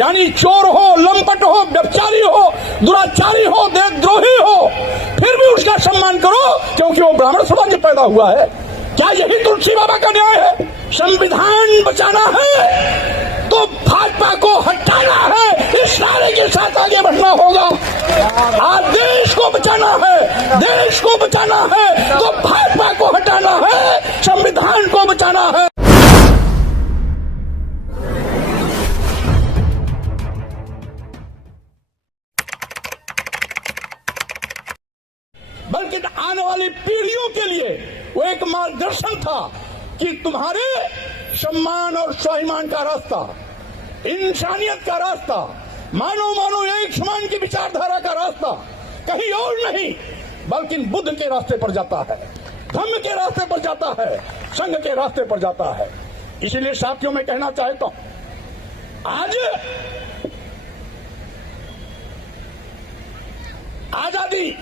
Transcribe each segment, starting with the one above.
यानी चोर हो, लंपट हो, व्यभिचारी हो, दुराचारी हो, देशद्रोही हो, फिर भी उसका सम्मान करो क्योंकि वो ब्राह्मण समाज में पैदा हुआ है। क्या यही तुलसी बाबा का न्याय है? संविधान बचाना है तो भाजपा को हटाना है, इस नारे के साथ आगे बढ़ना होगा। आज देश को बचाना है, देश को बचाना है तो भाजपा को हटाना है, संविधान को बचाना है। बल्कि आने वाली पीढ़ियों के लिए वो एक मार्गदर्शन था कि तुम्हारे सम्मान और स्वाभिमान का रास्ता, इंसानियत का रास्ता, मानो एक समान की विचारधारा का रास्ता कहीं और नहीं बल्कि बुद्ध के रास्ते पर जाता है, धम्म के रास्ते पर जाता है, संघ के रास्ते पर जाता है। इसलिए साथियों मैं कहना चाहता हूं, आज आजादी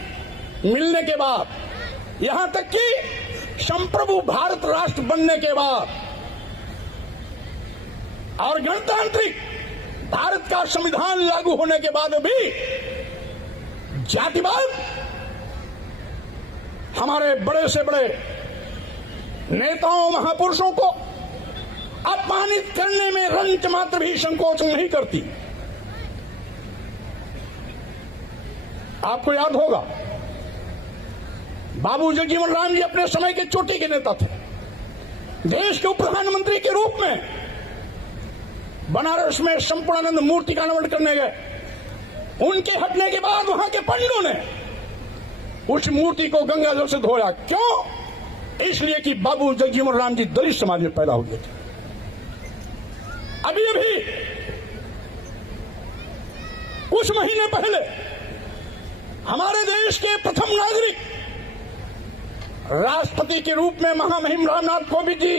मिलने के बाद, यहां तक कि संप्रभु भारत राष्ट्र बनने के बाद और गणतांत्रिक भारत का संविधान लागू होने के बाद भी जातिवाद हमारे बड़े से बड़े नेताओं, महापुरुषों को अपमानित करने में रंच मात्र भी संकोच नहीं करती। आपको याद होगा, बाबू जगजीवन राम जी अपने समय के चोटी के नेता थे। देश के उप प्रधानमंत्री के रूप में बनारस में संपूर्णानंद मूर्ति का अनावरण करने गए। उनके हटने के बाद वहां के पंडितों ने उस मूर्ति को गंगा जल से धोया। क्यों? इसलिए कि बाबू जगजीवन राम जी दलित समाज में पैदा हुए थे। अभी कुछ महीने पहले हमारे देश के प्रथम नागरिक राष्ट्रपति के रूप में महामहिम रामनाथ कोविंद जी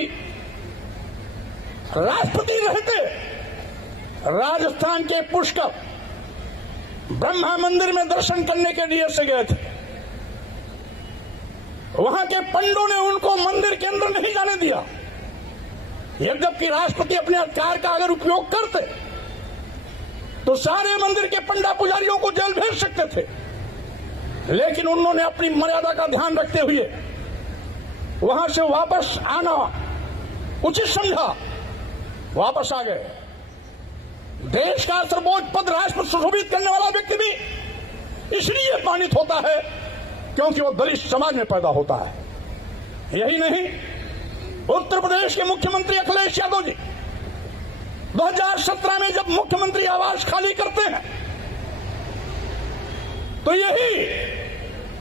राष्ट्रपति रहते राजस्थान के पुष्कर ब्रह्मा मंदिर में दर्शन करने के लिए से गए थे। वहां के पंडितों ने उनको मंदिर के अंदर नहीं जाने दिया। जबकि राष्ट्रपति अपने अधिकार का अगर उपयोग करते तो सारे मंदिर के पंडा पुजारियों को जेल भेज सकते थे, लेकिन उन्होंने अपनी मर्यादा का ध्यान रखते हुए वहां से वापस आना उचित समझा, वापस आ गए। देश का सर्वोच्च पद राष्ट्र सुशोभित करने वाला व्यक्ति भी इसलिए अपमानित होता है क्योंकि वो दलित समाज में पैदा होता है। यही नहीं, उत्तर प्रदेश के मुख्यमंत्री अखिलेश यादव जी 2017 में जब मुख्यमंत्री आवास खाली करते हैं तो यही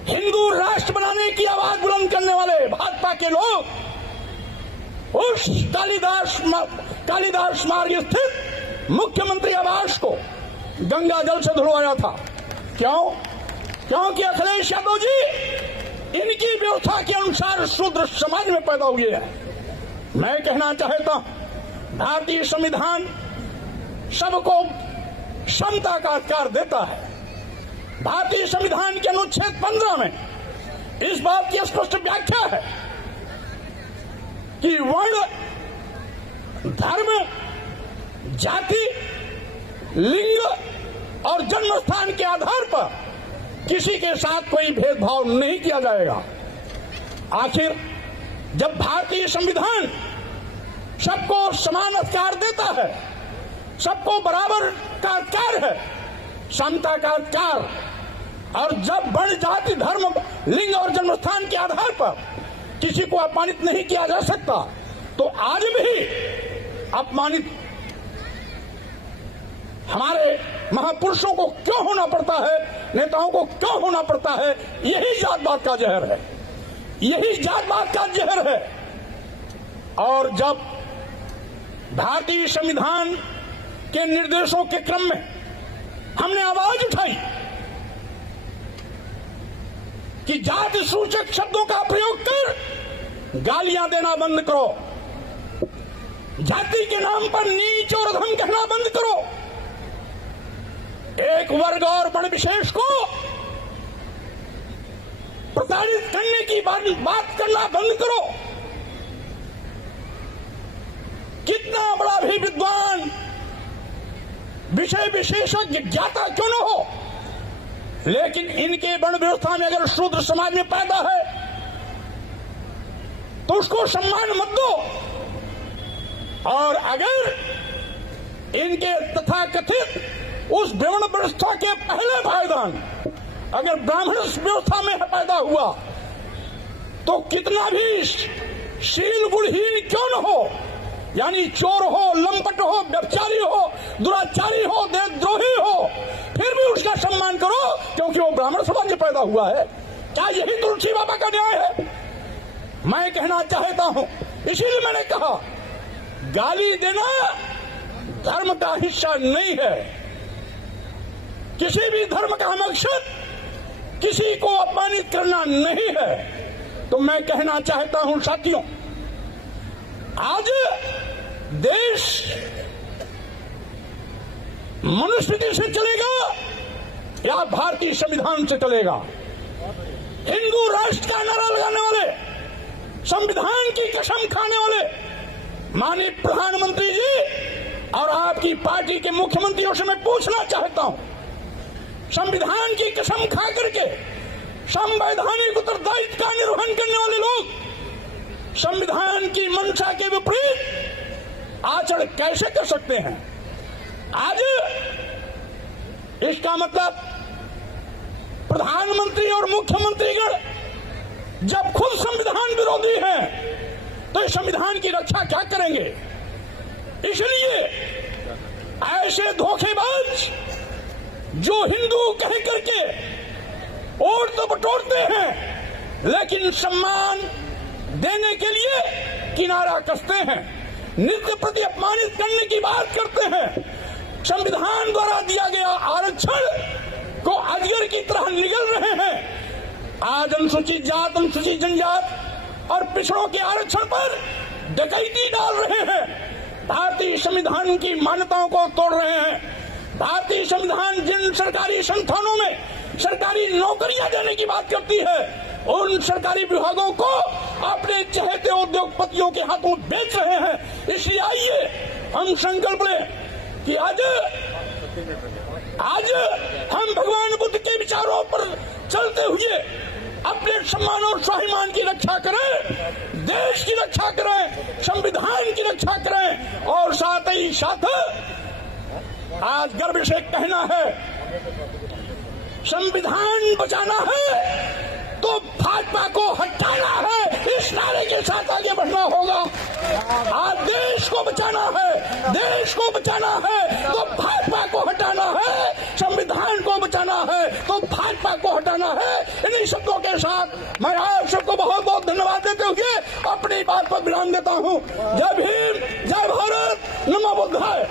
हिंदू राष्ट्र बनाने की आवाज बुलंद करने वाले भाजपा के लोग उस कालिदास मार्ग स्थित मुख्यमंत्री आवास को गंगा जल से धुलवाया था। क्यों? क्योंकि अखिलेश यादव जी इनकी व्यवस्था के अनुसार शूद्र समाज में पैदा हुए हैं। मैं कहना चाहता हूं, भारतीय संविधान सबको समता का अधिकार देता है। भारतीय संविधान के अनुच्छेद 15 में इस बात की स्पष्ट व्याख्या है कि वर्ण, धर्म, जाति, लिंग और जन्म स्थान के आधार पर किसी के साथ कोई भेदभाव नहीं किया जाएगा। आखिर जब भारतीय संविधान सबको समान अधिकार देता है, सबको बराबर का अधिकार है, समता का अधिकार, और जब वर्ण, जाति, धर्म, लिंग और जन्मस्थान के आधार पर किसी को अपमानित नहीं किया जा सकता, तो आज भी अपमानित हमारे महापुरुषों को क्यों होना पड़ता है, नेताओं को क्यों होना पड़ता है? यही जातवाद का जहर है, यही जातवाद का जहर है। और जब भारतीय संविधान के निर्देशों के क्रम में हमने आवाज उठाई कि जाति सूचक शब्दों का प्रयोग कर गालियां देना बंद करो, जाति के नाम पर नीच और अधम कहना बंद करो, एक वर्ग और वर्ण विशेष को प्रताड़ित करने की बात करना बंद करो। कितना बड़ा भी विद्वान विषय विशेषज्ञ ज्ञाता क्यों न हो, लेकिन इनके वर्ण व्यवस्था में अगर शूद्र समाज में पैदा है तो उसको सम्मान मत दो, और अगर इनके तथाकथित उस वर्ण व्यवस्था के पहले भाईदान अगर ब्राह्मण व्यवस्था में पैदा हुआ तो कितना भी शील गुणहीन क्यों न हो, यानी चोर हो, लंपट हो, व्यभिचारी हो, दुराचारी हो, देशद्रोही हो, फिर भी उसका सम्मान करो क्योंकि वो ब्राह्मण समाज में पैदा हुआ है। क्या यही तुलसी बाबा का न्याय है? मैं कहना चाहता हूं, इसीलिए मैंने कहा गाली देना धर्म का हिस्सा नहीं है। किसी भी धर्म का मकसद किसी को अपमानित करना नहीं है। तो मैं कहना चाहता हूं साथियों, आज देश मनुस्मृति से चलेगा या भारतीय संविधान से चलेगा? हिंदू राष्ट्र का नारा लगाने वाले, संविधान की कसम खाने वाले माननीय प्रधानमंत्री जी और आपकी पार्टी के मुख्यमंत्रियों से मैं पूछना चाहता हूं, संविधान की कसम खा करके संवैधानिक उत्तरदायित्व का निर्वहन करने वाले लोग संविधान की मंशा के विपरीत आचरण कैसे कर सकते हैं? आज इसका मतलब प्रधानमंत्री और मुख्यमंत्रीगण जब खुद संविधान विरोधी हैं तो इस संविधान की रक्षा क्या करेंगे? इसलिए ऐसे धोखेबाज जो हिंदू कह करके वोट तो बटोरते हैं लेकिन सम्मान देने के लिए किनारा कसते हैं, नित्य प्रति अपमानित करने की बात करते हैं, संविधान द्वारा दिया गया आरक्षण को अजगर की तरह निगल रहे हैं। आज अनुसूचित जात, अनुसूचित जनजात और पिछड़ों के आरक्षण पर डकैती डाल रहे हैं, भारतीय संविधान की मान्यताओं को तोड़ रहे हैं। भारतीय संविधान जिन सरकारी संस्थानों में सरकारी नौकरियां देने की बात करती है उन सरकारी विभागों को अपने चहेते उद्योगपतियों के हाथों बेच रहे हैं। इसलिए आइए हम संकल्प लें कि आज हम भगवान बुद्ध के विचारों पर चलते हुए अपने सम्मान और स्वाभिमान की रक्षा करें, देश की रक्षा करें, संविधान की रक्षा करें और साथ ही साथ आज गर्व से कहना है, संविधान बचाना है तो भाजपा को हटाना है, इस नारे के साथ आगे बढ़ना होगा। आज देश को बचाना है, देश को बचाना है तो भाजपा को हटाना है, संविधान को बचाना है तो भाजपा को हटाना है। इन्हीं शब्दों के साथ मैं आप सबको बहुत बहुत धन्यवाद देते हुए अपनी बात पर विराम देता हूँ। जय भीम, जय भारत, नमो बुद्धाय।